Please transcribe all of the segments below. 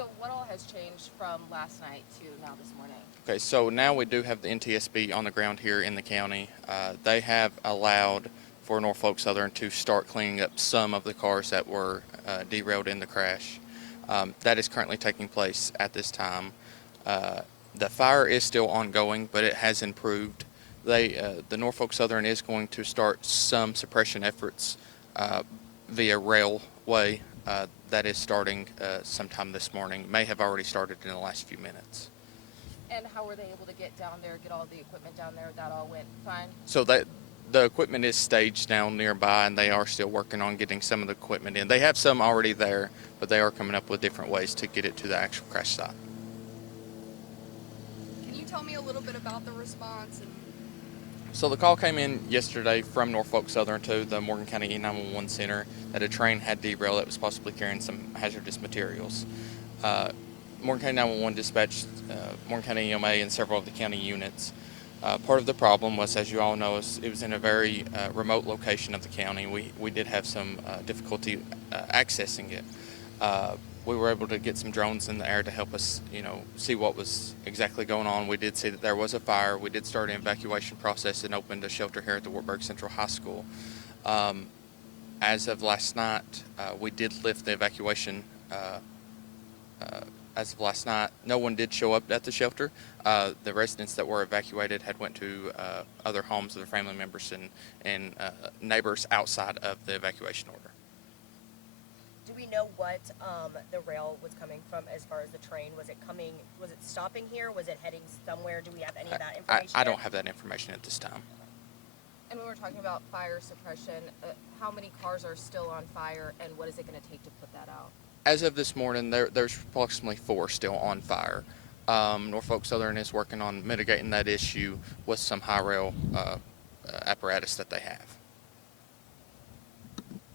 So what all has changed from last night to now this morning? Okay, so now we do have the NTSB on the ground here in the county. They have allowed for Norfolk Southern to start cleaning up some of the cars that were derailed in the crash. That is currently taking place at this time. The fire is still ongoing, but it has improved. The Norfolk Southern is going to start some suppression efforts via railway. That is starting sometime this morning. May have already started in the last few minutes. And how were they able to get down there, get all the equipment down there? That all went fine? So that the equipment is staged down nearby, and they are still working on getting some of the equipment in. They have some already there, but they are coming up with different ways to get it to the actual crash site. Can you tell me a little bit about the response? So the call came in yesterday from Norfolk Southern to the Morgan County E911 Center that a train had derailed that was possibly carrying some hazardous materials. Morgan County 911 dispatched Morgan County EMA and several of the county units. Part of the problem was, as you all know, it was in a very remote location of the county. We did have some difficulty accessing it. We were able to get some drones in the air to help us, see what was exactly going on. We did see that there was a fire. We did start an evacuation process and opened a shelter here at the Wartburg Central High School. As of last night, we did lift the evacuation. As of last night, no one did show up at the shelter. The residents that were evacuated had went to other homes of their family members and neighbors outside of the evacuation order. Do we know what the rail was coming from as far as the train? Was it stopping here? Was it heading somewhere? Do we have any of that information? I don't have that information at this time. And when we're talking about fire suppression, how many cars are still on fire, and what is it going to take to put that out? As of this morning, there's approximately 4 still on fire. Norfolk Southern is working on mitigating that issue with some high rail apparatus that they have.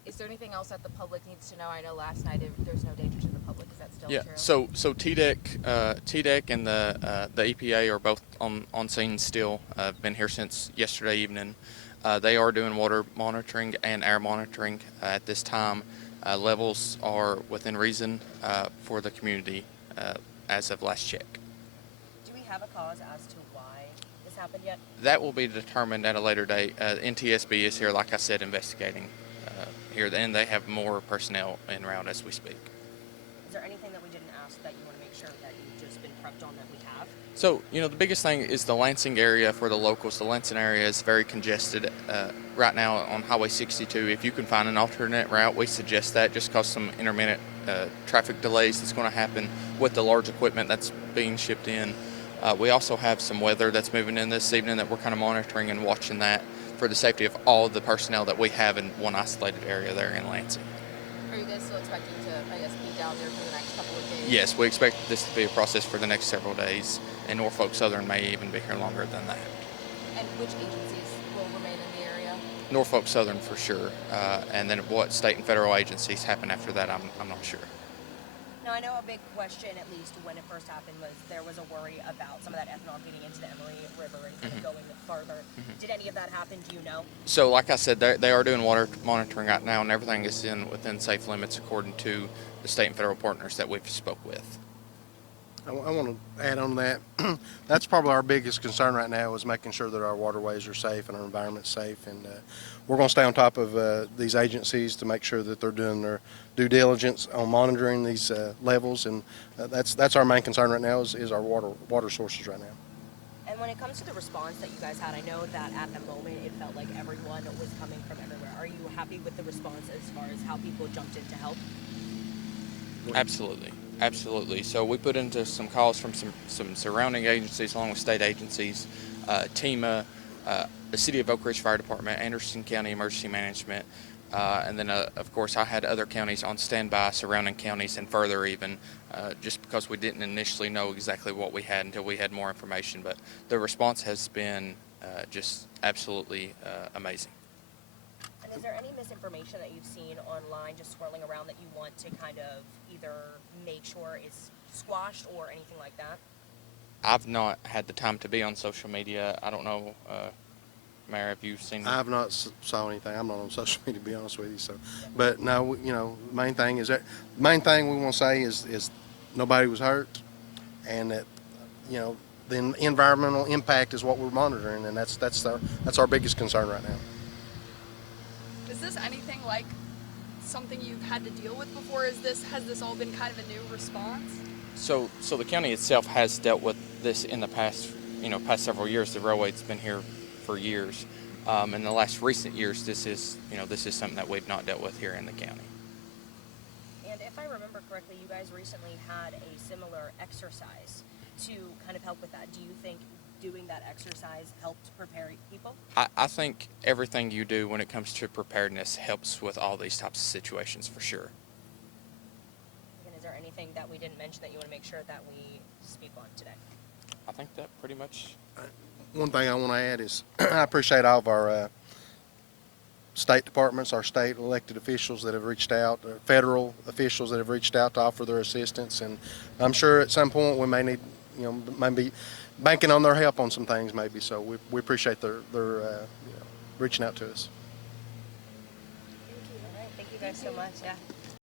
Is there anything else that the public needs to know? I know last night there's no danger to the public. Is that still Yeah. true? So TDEC and the EPA are both on scene still. Been here since yesterday evening. They are doing water monitoring and air monitoring at this time. Levels are within reason for the community as of last check. Do we have a cause as to why this happened yet? That will be determined at a later date. NTSB is here, like I said, investigating here, and they have more personnel en route as we speak. Is there anything that we didn't ask that you want to make sure that you've just been prepped on that we have? So, the biggest thing is the Lansing area for the locals. The Lansing area is very congested right now on Highway 62. If you can find an alternate route, we suggest that, just because some intermittent traffic delays that's going to happen with the large equipment that's being shipped in. We also have some weather that's moving in this evening that we're kind of monitoring and watching that for the safety of all of the personnel that we have in one isolated area there in Lansing. Are you guys still expecting to, be down there for the next couple of days? Yes, we expect this to be a process for the next several days, and Norfolk Southern may even be here longer than that. And which agencies will remain in the area? Norfolk Southern for sure, and then what state and federal agencies happen after that, I'm not sure. Now, I know a big question, at least when it first happened, was there was a worry about some of that ethanol getting into the Emory River and kind of going further. Did any of that happen? Do you know? So, like I said, they are doing water monitoring right now, and everything is within safe limits according to the state and federal partners that we've spoke with. I want to add on that. That's probably our biggest concern right now is making sure that our waterways are safe and our environment's safe. And we're going to stay on top of these agencies to make sure that they're doing their due diligence on monitoring these levels. And that's our main concern right now is our water sources right now. And when it comes to the response that you guys had, I know that at the moment it felt like everyone was coming from everywhere. Are you happy with the response as far as how people jumped in to help? Absolutely. So we put into some calls from some surrounding agencies along with state agencies, TEMA, the City of Oak Ridge Fire Department, Anderson County Emergency Management, and then of course I had other counties on standby, surrounding counties and further even, just because we didn't initially know exactly what we had until we had more information. But the response has been just absolutely amazing. And is there any misinformation that you've seen online just swirling around that you want to kind of either make sure is squashed or anything like that? I've not had the time to be on social media. I don't know, Mayor, have you seen? I have not saw anything. I'm not on social media, to be honest with you. So, but no, main thing we want to say is nobody was hurt, and that, you know, the environmental impact is what we're monitoring, and that's our biggest concern right now. Is this anything like something you've had to deal with before? Has this all been kind of a new response? So the county itself has dealt with this in the past several years. The railway's been here for years. In the last recent years, this is something that we've not dealt with here in the county. And if I remember correctly, you guys recently had a similar exercise to kind of help with that. Do you think doing that exercise helped prepare people? I think everything you do when it comes to preparedness helps with all these types of situations for sure. And is there anything that we didn't mention that you want to make sure that we speak on today? I think that pretty much. One thing I want to add is I appreciate all of our state departments, our state elected officials that have reached out, federal officials that have reached out to offer their assistance, and I'm sure at some point we may need, maybe banking on their help on some things maybe. So we appreciate their reaching out to us. All right, thank you guys so much. Yeah.